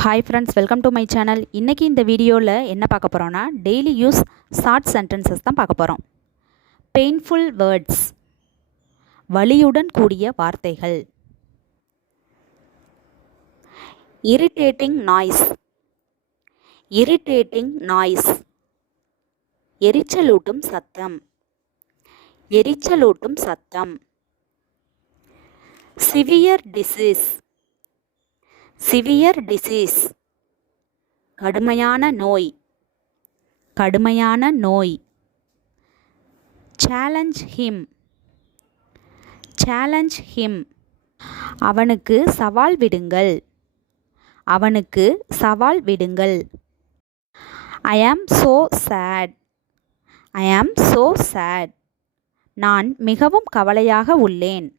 Hi friends, welcome to my channel. இன்றைக்கி இந்த வீடியோவில் என்ன பார்க்க போகிறோன்னா, டெய்லி யூஸ் ஷார்ட் சென்டென்சஸ் தான் பார்க்க போகிறோம். பெயின்ஃபுல் வேர்ட்ஸ், வலியுடன் கூடிய வார்த்தைகள். இரிட்டேட்டிங் நாய்ஸ், இரிட்டேட்டிங் நாய்ஸ், எரிச்சலூட்டும் சத்தம், எரிச்சலூட்டும் சத்தம். சிவியர் டிசீஸ், சிவியர் டிசீஸ், கடுமையான நோய், கடுமையான நோய். சேலஞ்ச் ஹிம், சேலஞ்ச் ஹிம், அவனுக்கு சவால் விடுங்கள், அவனுக்கு சவால் விடுங்கள். ஐ am so sad, I am so sad, நான் மிகவும் கவலையாக உள்ளேன்,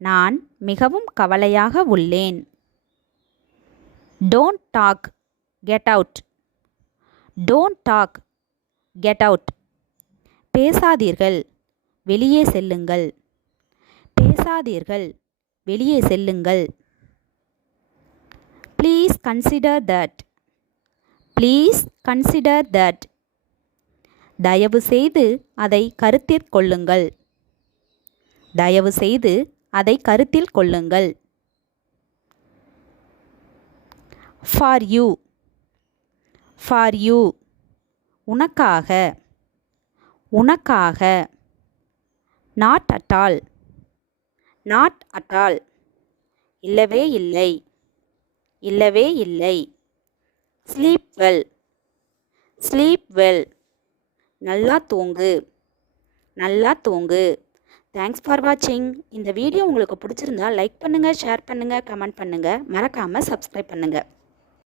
நான் மிகவும் கவலையாக உள்ளேன். Don't talk, get out, don't talk, get out. பேசாதீர்கள், வெளியே செல்லுங்கள், பேசாதீர்கள், வெளியே செல்லுங்கள். Please consider that, please consider that. தயவு செய்து அதை கருத்தில் கொள்ளுங்கள், தயவு செய்து அதை கருத்தில் கொள்ளுங்கள். For you, for you, உனக்காக, உனக்காக. Not at all, not at all, இல்லவே இல்லை, இல்லவே இல்லை. Sleep well, sleep well, நல்லா தூங்கு, நல்லா தூங்கு. தேங்க்ஸ் ஃபார் வாட்சிங். இந்த வீடியோ உங்களுக்கு பிடிச்சிருந்தா லைக் பண்ணுங்கள், ஷேர் பண்ணுங்கள், கமெண்ட் பண்ணுங்கள், மறக்காமல் சப்ஸ்கிரைப் பண்ணுங்கள்.